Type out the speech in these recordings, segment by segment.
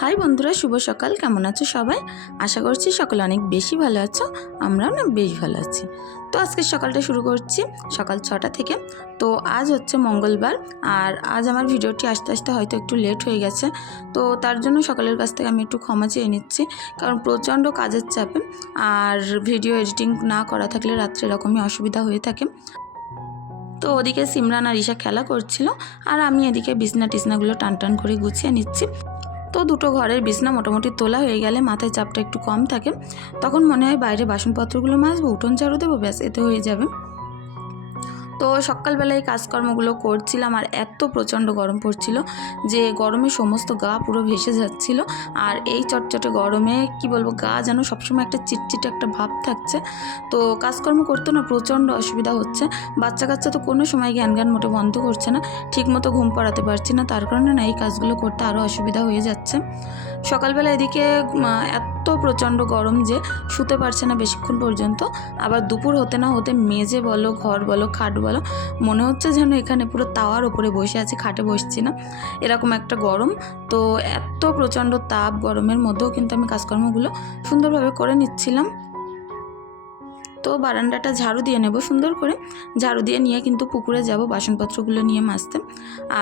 High বন্ধুরা, শুভ সকাল। কেমন আছো সবাই? আশা করছি সকলে অনেক বেশি ভালো আছো, আমরাও না বেশ ভালো আছি। তো আজকে সকালটা শুরু করছি সকাল ছটা থেকে। তো আজ হচ্ছে মঙ্গলবার, আর আজ আমার ভিডিওটি আস্তে আস্তে হয়তো একটু লেট হয়ে গেছে। তো তার জন্য সকালের কাছ থেকে আমি একটু ক্ষমা চেয়ে নিচ্ছি, কারণ প্রচণ্ড কাজের চাপে আর ভিডিও এডিটিং না করা থাকলে রাত্রে এরকমই অসুবিধা হয়ে থাকে। তো ওদিকে সিমরান আর ঈশা খেলা করছিল, আর আমি এদিকে বিছনা টিসনাগুলো টান টান করে গুছিয়ে নিচ্ছি। তো দুটো ঘরের বিছনা মোটামুটি তোলা হয়ে গেলে মাথায় চাপটা একটু কম থাকে, তখন মনে হয় বাইরে বাসনপত্রগুলো মাজবো, উঠোন ঝাড়ু দেবো, ব্যাস, এতে হয়ে যাবে। তো সকালবেলায় কাজকর্মগুলো করছিলাম আর এত প্রচণ্ড গরম পড়ছিল যে গরমে সমস্ত গা পুরো ভেসে যাচ্ছিল। আর এই চটচটে গরমে কি বলব, গা যেন সবসময় একটা চিটচিটে একটা ভাব থাকছে। তো কাজকর্ম করতে না প্রচণ্ড অসুবিধা হচ্ছে। বাচ্চা কাচ্চা তো কোনো সময় জ্ঞান জ্ঞান মোটে বন্ধ করছে না ঠিক মতো ঘুম পাড়াতে পারছি না। তার কারণে না এই কাজগুলো করতে আরও অসুবিধা হয়ে যাচ্ছে। সকালবেলা এদিকে এত প্রচণ্ড গরম যে শুতে পারছে না বেশিক্ষণ পর্যন্ত। আবার দুপুর হতে না হতে মেজে বলো, ঘর বলো, খাট বলো। মনে হচ্ছে যেন এখানে পুরো তাওয়ার উপরে বসে আছি, খাটে বসছি না। এরকম একটা গরম। তো এত প্রচণ্ড তাপ গরমের মধ্যেও কিন্তু আমি কাজকর্মগুলো সুন্দরভাবে করে নিচ্ছিলাম। তো বারান্দাটা ঝাড়ু দিয়ে নেব সুন্দর করে। ঝাড়ু দিয়ে নিয়ে কিন্তু পুকুরে যাব বাসনপত্রগুলো নিয়ে মাজতে।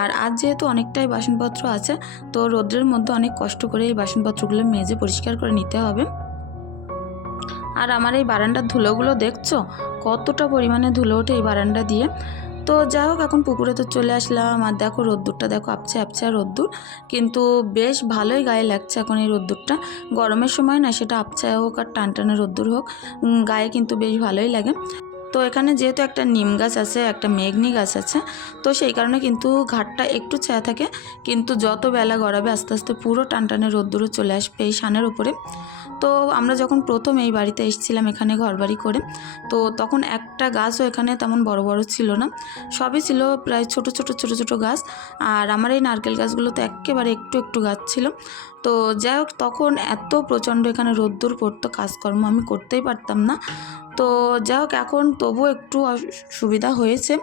আর আজ যেহেতু অনেকটাই বাসনপত্র আছে, তো রোদ্রের মধ্যে অনেক কষ্ট করে এই বাসনপত্রগুলো মেজে পরিষ্কার করে নিতে হবে। আর আমার এই বারান্দার ধুলোগুলো দেখছ? কতটা পরিমাণে ধুলো ওঠে এই বারান্দা দিয়ে। তো যাই হোক, এখন পুকুরে তো চলে আসলাম। আর দেখো, রোদ্দুরটা দেখো, আপছে আপছে আর রোদ্দুর। কিন্তু বেশ ভালোই গায়ে লাগছে এখন এই রোদ্দুরটা। গরমের সময় না, সেটা আপছায় হোক আর টান টানে রোদ্দুর হোক গায়ে কিন্তু বেশ ভালোই লাগে। তো এখানে যেহেতু একটা নিম গাছ আছে, একটা মেঘনি গাছ আছে, তো সেই কারণে কিন্তু ঘাটটা একটু ছায়া থাকে। কিন্তু যত বেলা গড়াবে, আস্তে আস্তে পুরো টানটানে রোদ্দুরও চলে আসবে এই সানের উপরে। তো আমরা যখন প্রথম এই বাড়িতে এসেছিলাম এখানে ঘরবাড়ি করে, তো তখন একটা গাছও এখানে তেমন বড় বড় ছিল না। সবই ছিল প্রায় ছোট ছোট ছোট ছোট গাছ। আর আমার এই নারকেল গাছগুলো তো একেবারে একটু একটু গাছ ছিল। তো যাই হোক, তখন এত প্রচণ্ড এখানে রোদ্দুর পড়তো, কাজকর্ম আমি করতেই পারতাম না। তো যাই হোক, এখন তবুও একটু সুবিধা হয়েছে।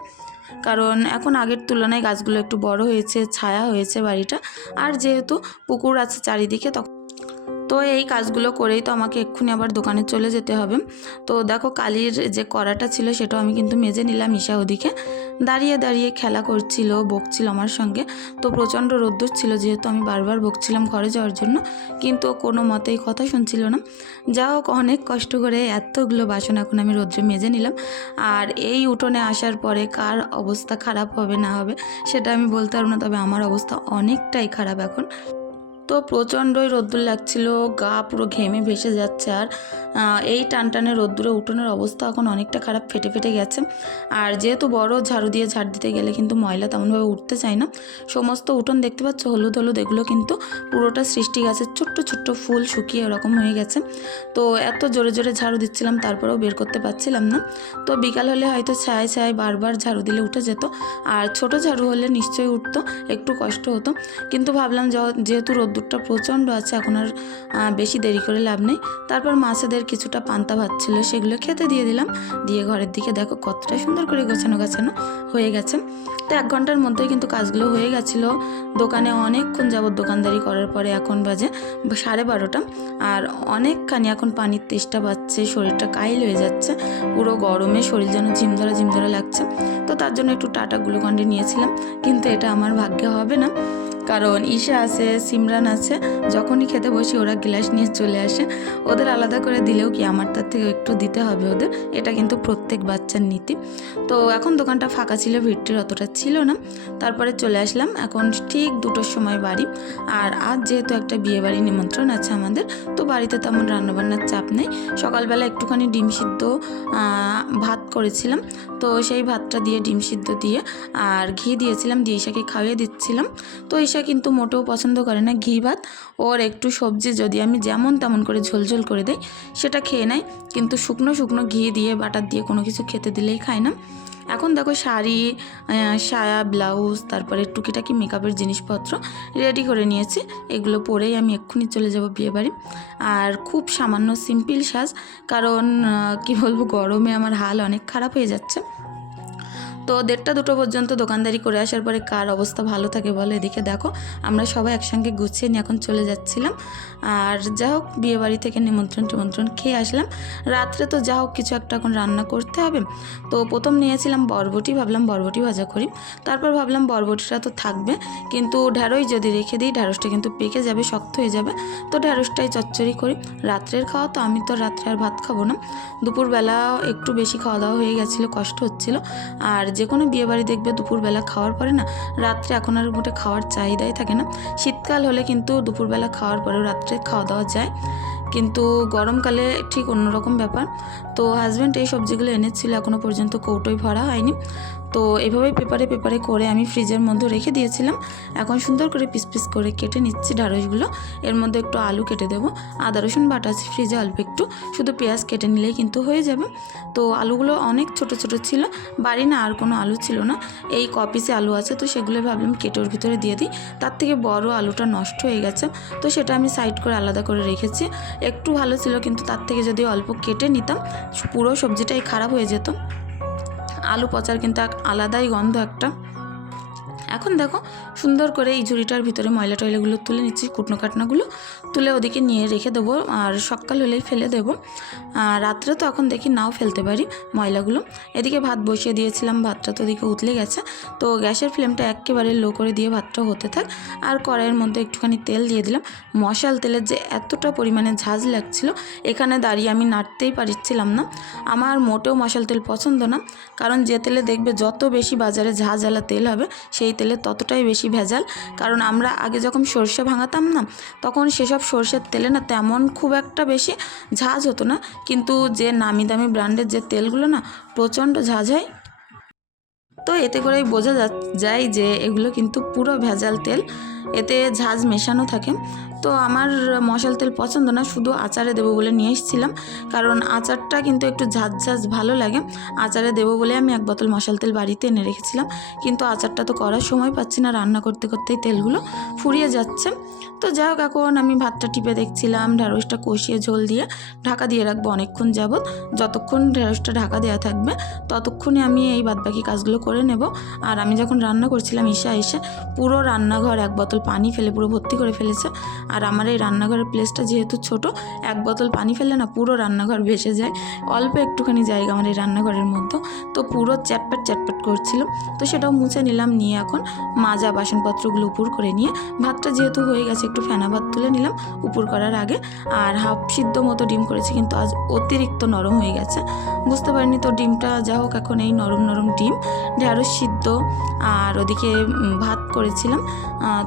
কারণ এখন আগের তুলনায় গাছগুলো একটু বড় হয়েছে, ছায়া হয়েছে বাড়িটা। আর যেহেতু পুকুর আছে চারিদিকে, তখন তো এই কাজগুলো করেই তো আমাকে এক্ষুনি আবার দোকানে চলে যেতে হবে। তো দেখো কালির যে কড়াটা ছিল সেটাও আমি কিন্তু মেজে নিলাম ঈশা ওদিকে। দাঁড়িয়ে দাঁড়িয়ে খেলা করছিল, বকছিল আমার সঙ্গে। তো প্রচণ্ড রোদ্দুর ছিল যেহেতু আমি বারবার বকছিলাম ঘরে যাওয়ার জন্য। কিন্তু কোনো মতেই কথা শুনছিল না। যা হোক, অনেক কষ্ট করে এতগুলো বাসন এখন আমি রোদ্রে মেজে নিলাম। আর এই উঠোনে আসার পরে কার অবস্থা খারাপ হবে না হবে, সেটা আমি বলতে পারব না। তবে আমার অবস্থা অনেকটাই খারাপ এখন। তো প্রচণ্ডই রোদ্দুর লাগছিল, গা পুরো ঘেমে ভেসে যাচ্ছে আর এই টানটানে রোদ্দুরে উঠোনের অবস্থা এখন অনেকটা খারাপ, ফেটে ফেটে গেছে। আর যেহেতু বড় ঝাড়ু দিয়ে ঝাড় দিতে গেলে কিন্তু ময়লা তেমনভাবে উঠতে চায় না। সমস্ত উঠোন দেখতে পাচ্ছ, হলুদ হলুদ, এগুলো কিন্তু পুরোটা সৃষ্টি গাছের ছোট্ট ছোট্ট ফুল শুকিয়ে ওরকম হয়ে গেছে। তো এত জোরে জোরে ঝাড়ু দিচ্ছিলাম, তারপরেও বের করতে পারছিলাম না। তো বিকাল হলে হয়তো ছায় ছায় বারবার ঝাড়ু দিলে উঠে যেত, আর ছোট ঝাড়ু হলে নিশ্চয়ই উঠতো, একটু কষ্ট হতো। কিন্তু ভাবলাম যেহেতু রোদ্দুরটা প্রচণ্ড আছে, এখন আর বেশি দেরি করে লাভ নেই। তারপর মাছেদের কিছুটা পান্তা ভাত ছিল, সেগুলো খেতে দিয়ে দিলাম। দিয়ে ঘরের দিকে দেখো কতটা সুন্দর করে গোছানো গাছানো হয়ে গেছে। তো এক ঘণ্টার মধ্যেই কিন্তু কাজগুলো হয়ে গেছিল। দোকানে অনেকক্ষণ যাবত দোকানদারি করার পরে এখন বাজে সাড়ে বারোটা। আর অনেকখানি এখন পানির তেষ্টা পাচ্ছে শরীরটা কাইল হয়ে যাচ্ছে। পুরো গরমে শরীর যেন ঝিমধরা ঝিমধরা লাগছে। তো তার জন্য একটু টাটা গ্লুকন্ডি নিয়েছিলাম, কিন্তু এটা আমার ভাগ্যে হবে না। কারণ ঈশা আছে, সিমরান আছে, যখনই খেতে বসি ওরা গ্লাস নিয়ে চলে আসে। ওদের আলাদা করে দিলেও কি আমার তার থেকে একটু দিতে হবে ওদের? এটা কিন্তু প্রত্যেক বাচ্চার নীতি। তো এখন দোকানটা ফাঁকা ছিল, ভিড়টির অতটা ছিল না। তারপরে চলে আসলাম, এখন ঠিক দুটোর সময় বাড়ি। আর আজ যেহেতু একটা বিয়ে বাড়ি নিমন্ত্রণ আছে আমাদের, তো বাড়িতে তেমন রান্নাবান্নার চাপ নেই। সকালবেলা একটুখানি ডিম সিদ্ধ ভাত করেছিলাম। তো সেই ভাতটা দিয়ে, ডিম সিদ্ধ দিয়ে, আর ঘি দিয়েছিলাম, দিয়ে ঈশাকে খাইয়ে দিচ্ছিলাম। তো ঈশা কিন্তু মোটেও পছন্দ করে না। ঘি ভাত ওর একটু সবজি যদি আমি যেমন তেমন করে ঝোলঝোল করে দেই, সেটা খেয়ে নেয়। কিন্তু শুকনো শুকনো ঘি দিয়ে, বাটার দিয়ে কোনো কিছু খেতে দিলেই খায় না। এখন দেখো শাড়ি সায়া, ব্লাউজ, তারপরে টুকিটাকি মেকআপের জিনিসপত্র রেডি করে নিয়েছি। এগুলো পরেই আমি এক্ষুনি চলে যাব বিয়েবাড়ি। আর খুব সামান্য সিম্পল সাজ, কারণ কি বলব, গরমে আমার হাল অনেক খারাপ হয়ে যাচ্ছে। তো দেড়টা দুটো পর্যন্ত দোকানদারি করে আসার পরে কার অবস্থা ভালো থাকে বলো এদিকে দেখো, আমরা সবাই একসঙ্গে গুছিয়ে নিয়ে এখন চলে যাচ্ছিলাম। আর যা হোক বিয়েবাড়ি থেকে নিমন্ত্রণ টিমন্ত্রণ খেয়ে আসলাম। রাত্রে তো যা হোক, কিছু একটা এখন রান্না করতে হবে। তো প্রথম নিয়েছিলাম বরবটি, ভাবলাম বরবটি ভাজা করি। তারপর ভাবলাম বরবটিটা তো থাকবে, কিন্তু ঢ্যাঁড়স যদি রেখে দিই, ঢ্যাঁড়সটা কিন্তু পেকে যাবে, শক্ত হয়ে যাবে। তো ঢ্যাঁড়সটাই চচ্চড়ি করি। রাত্রের খাওয়া তো আমি তো রাত্রে আর ভাত খাব না। দুপুরবেলা একটু বেশি খাওয়া দাওয়া হয়ে গেছিল, কষ্ট হচ্ছিল। আর যে কোনো বিয়েবাড়ি দেখবে দুপুরবেলা খাওয়ার পরে না, রাত্রে এখন আর মোটে খাওয়ার চাহিদাই থাকে না। শীতকাল হলে কিন্তু দুপুরবেলা খাওয়ার পরেও রাত্রে খাওয়া দাওয়া যায়। কিন্তু গরমকালে ঠিক অন্যরকম ব্যাপার। তো হাজব্যান্ড এই সবজিগুলো এনেছিল এখনও পর্যন্ত কৌটোই ভরা হয়নি। তো এভাবেই পেপারে পেপারে করে আমি ফ্রিজের মধ্যে রেখে দিয়েছিলাম। এখন সুন্দর করে পিস পিস করে কেটে নিচ্ছি ঢাঁড়সগুলো এর মধ্যে একটু আলু কেটে দেবো। আদা, রসুন বাটা আছে ফ্রিজে অল্প একটু। শুধু পেঁয়াজ কেটে নিলেই কিন্তু হয়ে যাবে। তো আলুগুলো অনেক ছোট ছোট ছিল। বাড়ি না আর কোনো আলু ছিল না। এই কপিসে আলু আছে তো সেগুলো ভাবলাম কেটে ওর ভিতরে দিয়ে দিই। তার থেকে বড় আলুটা নষ্ট হয়ে গেছে। তো সেটা আমি সাইড করে আলাদা করে রেখেছি। একটু ভালো ছিল কিন্তু তার থেকে যদি অল্প কেটে নিতাম, পুরো সবজিটাই খারাপ হয়ে যেত। আলু পচার কিন্তু এক আলাদাই গন্ধ একটা। এখন দেখো, সুন্দর করে এই ঝুড়িটার ভিতরে ময়লা টয়লাগুলো তুলে নিচ্ছি, কুটনো কাটনাগুলো। তুলে ওদিকে নিয়ে রেখে দেবো, আর সকাল হলেই ফেলে দেবো। আর রাত্রে তো এখন দেখি নাও ফেলতে পারি ময়লাগুলো। এদিকে ভাত বসিয়ে দিয়েছিলাম, ভাতটা তো ওদিকে উতলে গেছে। তো গ্যাসের ফ্লেমটা একেবারে লো করে দিয়ে ভাতটা হতে থাক। আর কড়াইয়ের মধ্যে একটুখানি তেল দিয়ে দিলাম। মশাল তেলের যে এতটা পরিমাণে ঝাঁজ লাগছিল, এখানে দাঁড়িয়ে আমি নাড়তেই পারছিলাম না। আমার মোটেও মশাল তেল পছন্দ না, কারণ যে তেলে দেখবে যত বেশি বাজারে ঝাঁজ ঝাঁঝালা তেল হবে, সেই ততটাই বেশি ভেজাল। কারণ আমরা আগে যখন সর্ষে ভাঙাতাম না, তখন সেসব সর্ষের তেলে না তেমন খুব একটা বেশি ঝাঁজ হতো না। কিন্তু যে নামি দামি ব্র্যান্ডের যে তেলগুলো না, প্রচণ্ড ঝাঁজ হয়। তো এতে করেই বোঝা যায় যে এগুলো কিন্তু পুরো ভেজাল তেল। এতে ঝাঁজ মেশানো থাকে। তো আমার মশাল তেল পছন্দ না, শুধু আচারে দেবো বলে নিয়ে এসেছিলাম। কারণ আচারটা কিন্তু একটু ঝাঁঝ ঝাঁঝ ভালো লাগে। আচারে দেবো বলে আমি এক বোতল মশাল তেল বাড়িতে এনে রেখেছিলাম। কিন্তু আচারটা তো করার সময় পাচ্ছি না রান্না করতে করতেই তেলগুলো ফুরিয়ে যাচ্ছে। তো যাই হোক, এখন আমি ভাতটা টিপে দেখছিলাম ঢ্যাঁড়সটা কষিয়ে ঝোল দিয়ে ঢাকা দিয়ে রাখব অনেকক্ষণ যাবত যতক্ষণ ঢ্যাঁড়সটা ঢাকা দেওয়া থাকবে, ততক্ষণে আমি এই বাদবাকি কাজগুলো করে নেব। আর আমি যখন রান্না করছিলাম, ঈশা এসে পুরো রান্নাঘর এক বোতল পানি ফেলে পুরো ভর্তি করে ফেলেছে। আর আমার এই রান্নাঘরের প্লেসটা যেহেতু ছোট, এক বোতল পানি ফেললে না পুরো রান্নাঘর ভেসে যায়। অল্প একটুখানি জায়গা আমার এই রান্নাঘরের মধ্যে। তো পুরো চ্যাটপ্যাট চ্যাটপ্যাট করছিল। তো সেটাও মুছে নিলাম, নিয়ে এখন মাজা বাসনপত্রগুলো উপর করে নিয়ে। ভাতটা যেহেতু হয়ে গেছে, একটু ফেনা ভাত তুলে নিলাম উপর করার আগে। আর হাফ সিদ্ধ মতো ডিম করেছি, কিন্তু আজ অতিরিক্ত নরম হয়ে গেছে। বুঝতে পারিনি তো ডিমটা, যা হোক এখন এই নরম নরম ডিম। ঢেঁড়স সিদ্ধ আর ওদিকে ভাত করেছিলাম।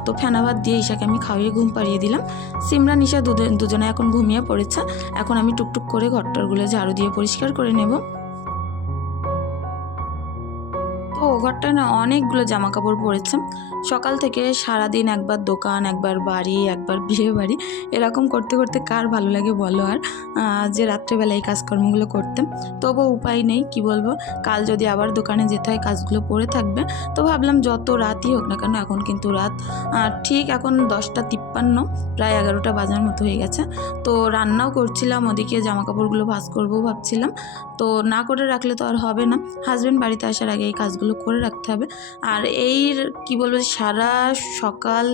তো ফেনা ভাত দিয়ে ঈশাকে আমি খাওয়িয়ে ঘুম পাড়িয়ে দিলাম। সিমরান ঈশা দুজন- এখন ঘুমিয়ে পড়েছে। এখন আমি টুকটুক করে ঘরটরগুলো ঝাড়ু দিয়ে পরিষ্কার করে নেব। তো ও ঘরটা না অনেকগুলো জামা কাপড় পরেছে। সকাল থেকে সারাদিন একবার দোকান, একবার বাড়ি, একবার বিয়ে বাড়ি, এরকম করতে করতে কার ভালো লাগে বলো আর যে রাত্রেবেলা এই কাজকর্মগুলো করতে। তবু উপায় নেই, কি বলব? কাল যদি আবার দোকানে যেতে হয়, কাজগুলো পড়ে থাকবে। তো ভাবলাম যত রাতই হোক না কেন, এখন কিন্তু রাত ঠিক এখন দশটা তিপ্পান্ন, প্রায় এগারোটা বাজার মতো হয়ে গেছে। তো রান্নাও করছিলাম, ওদিকে জামা কাপড়গুলো ভাঁজ করব ভাবছিলাম। তো না করে রাখলে তো আর হবে না। হাজব্যান্ড বাড়িতে আসার আগে এই কাজগুলো করে রাখতে হবে। আর এই কি বলব, সারা সকাল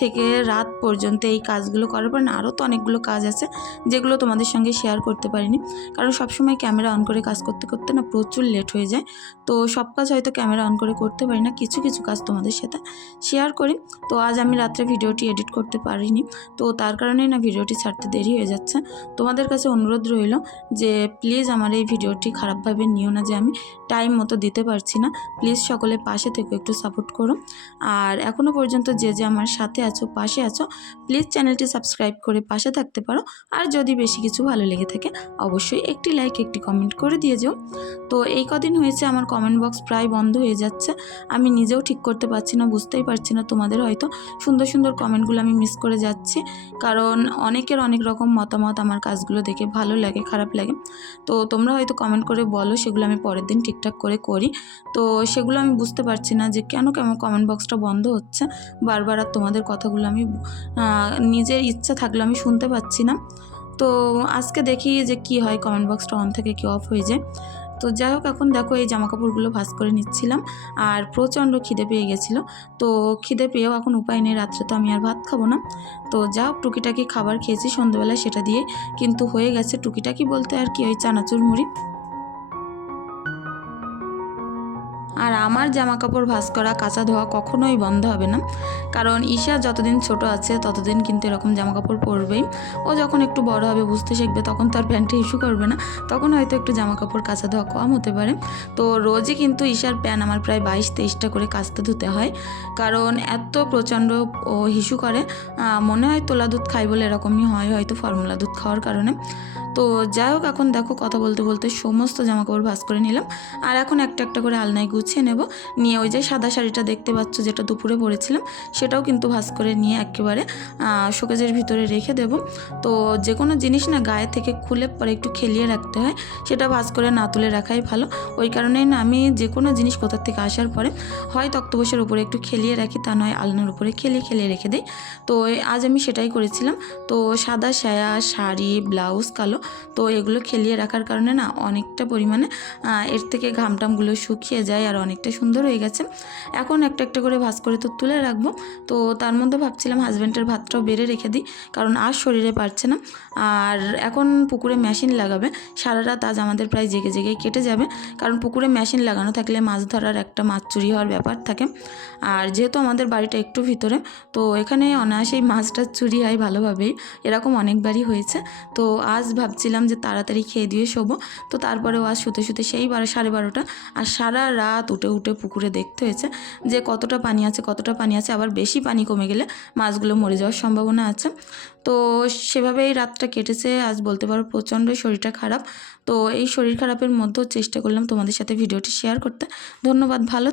থেকে রাত পর্যন্ত এই কাজগুলো করার পর না আরও তো অনেকগুলো কাজ আছে, যেগুলো তোমাদের সঙ্গে শেয়ার করতে পারিনি। কারণ সবসময় ক্যামেরা অন করে কাজ করতে করতে না প্রচুর লেট হয়ে যায়। তো সব কাজ হয়তো ক্যামেরা অন করে করতে পারি না, কিছু কিছু কাজ তোমাদের সাথে শেয়ার করি। তো আজ আমি রাত্রে ভিডিওটি এডিট করতে পারিনি। তো তার কারণেই না ভিডিওটি ছাড়তে দেরি হয়ে যাচ্ছে। তোমাদের কাছে অনুরোধ রইল যে প্লিজ আমার এই ভিডিওটি খারাপভাবে নিও না যে আমি টাইম মতো দিতে পারছি না। প্লিজ সকলে পাশে থেকে, একটু সাপোর্ট করো। আর এখনও পর্যন্ত যে যে আমার সাথে আছো, পাশে আছো প্লিজ চ্যানেলটি সাবস্ক্রাইব করে পাশে থাকতে পারো। আর যদি বেশি কিছু ভালো লেগে থাকে, অবশ্যই একটি লাইক একটি কমেন্ট করে দিয়ে যেও। তো এই কদিন হয়েছে আমার কমেন্ট বক্স প্রায় বন্ধ হয়ে যাচ্ছে। আমি নিজেও ঠিক করতে পারছি না, বুঝতেই পারছি না তোমাদের হয়তো। সুন্দর সুন্দর কমেন্টগুলো আমি মিস করে যাচ্ছি। কারণ অনেকের অনেক রকম মতামত আমার কাজগুলো দেখে ভালো লাগে, খারাপ লাগে। তো তোমরা হয়তো কমেন্ট করে বলো, সেগুলো আমি পরের দিন ঠিকঠাক করে করি। তো সেগুলো আমি বুঝতে পারছি না যে কেন কেমন কমেন্ট বক্সটা বন্ধ হচ্ছে। বারবার আর তোমাদের কথাগুলো আমি নিজের ইচ্ছা থাকলে আমি শুনতে পাচ্ছি না। তো আজকে দেখি যে কি হয় কমেন্ট বক্সটা অন থেকে কি অফ হয়ে যায়। তো যাই হোক, এখন দেখো এই জামা কাপড়গুলো ভাস করে নিচ্ছিলাম আর প্রচণ্ড খিদে পেয়ে গেছিল। তো খিদে পেয়েও এখন উপায় নেই, রাত্রে তো আমি আর ভাত খাব না। তো যা হোক, টুকিটাকি খাবার খেয়েছি সন্ধ্যেবেলায় সেটা দিয়ে। কিন্তু হয়ে গেছে টুকিটাকি বলতে আর কি, ওই চানাচুর মুড়ি আর আমার জামা কাপড় ভাঁজ করা কাঁচা ধোয়া কখনোই বন্ধ হবে না। কারণ ঈশা যতদিন ছোট আছে, ততদিন কিন্তু এরকম জামা কাপড় পরবেই। ও যখন একটু বড় হবে, বুঝতে শিখবে, তখন তো আর প্যান্টে ইস্যু করবে না। তখন হয়তো একটু জামা কাপড় কাঁচা ধোয়া কম হতে পারে। তো রোজই কিন্তু ঈশার প্যান্ট আমার প্রায় বাইশ তেইশটা করে কাচতে ধুতে হয়। কারণ এত প্রচণ্ড ও হিসু করে মনে হয় তোলা দুধ খাই বলে এরকমই হয়, হয়তো ফর্মুলা দুধ খাওয়ার কারণে। তো যাই হোক, এখন দেখো কথা বলতে বলতে সমস্ত জামা কাপড় ভাঁজ করে নিলাম। আর এখন একটা একটা করে আলনায় গুছিয়ে নেব। নিয়ে ওই যে সাদা শাড়িটা দেখতে পাচ্ছ যেটা দুপুরে পরেছিলাম, সেটাও কিন্তু ভাঁজ করে নিয়ে একেবারে শোকেজের ভিতরে রেখে দেব। তো যে কোনো জিনিস না গায়ে থেকে খুলে পরে একটু খেলিয়ে রাখতে হয়, সেটা ভাঁজ করে না তুলে রাখাই ভালো। ওই কারণেই না আমি যে কোনো জিনিস কোথার থেকে আসার পরে হয় তক্তপোষের উপরে একটু খেলিয়ে রাখি, তা নয় আলনার উপরে খেলিয়ে খেলিয়ে রেখে দিই। তো আজ আমি সেটাই করেছিলাম। তো সাদা সায়া, শাড়ি, ব্লাউজ, কালো তো এগুলো খেলিয়ে রাখার কারণে না অনেকটা পরিমাণে এর থেকে ঘামটামগুলো শুকিয়ে যায় আর অনেকটা সুন্দর হয়ে গেছে। এখন একটা একটা করে ভাজ করে তো তুলে রাখব। তো তার মধ্যে ভাবছিলাম হাজব্যান্ডের ভাতটাও বেড়ে রেখে দিই, কারণ আর শরীরে পারছে না। আর এখন পুকুরে মেশিন লাগাবে। সারা রাত আজ আমাদের প্রায় জেগে জেগেই কেটে যাবে। কারণ পুকুরে মেশিন লাগানো থাকলে মাছ ধরার একটা মাছ চুরি হওয়ার ব্যাপার থাকে। আর যেহেতু আমাদের বাড়িটা একটু ভিতরে, তো এখানে অনায়াসেই মাছটা চুরি হয় ভালোভাবেই। এরকম অনেকবারই হয়েছে। তো আজ ভাবছিলাম যে তাড়াতাড়ি খেয়ে দিয়ে শোবো। তো তারপরেও আজ শুতে শুতে সেই বারো, সাড়ে বারোটা আর সারা রাত উঠে উঠে পুকুরে দেখতে হয়েছে যে কতটা পানি আছে, কতটা পানি আছে, আবার বেশি পানি কমে গেলে মাছগুলো মরে যাওয়ার সম্ভাবনা আছে। তো সেভাবেই রাতটা কেটেছে, আজ বলতে পারো প্রচণ্ড শরীরটা খারাপ। তো এই শরীর খারাপের মধ্যেও চেষ্টা করলাম তোমাদের সাথে ভিডিওটি শেয়ার করতে। ধন্যবাদ, ভালো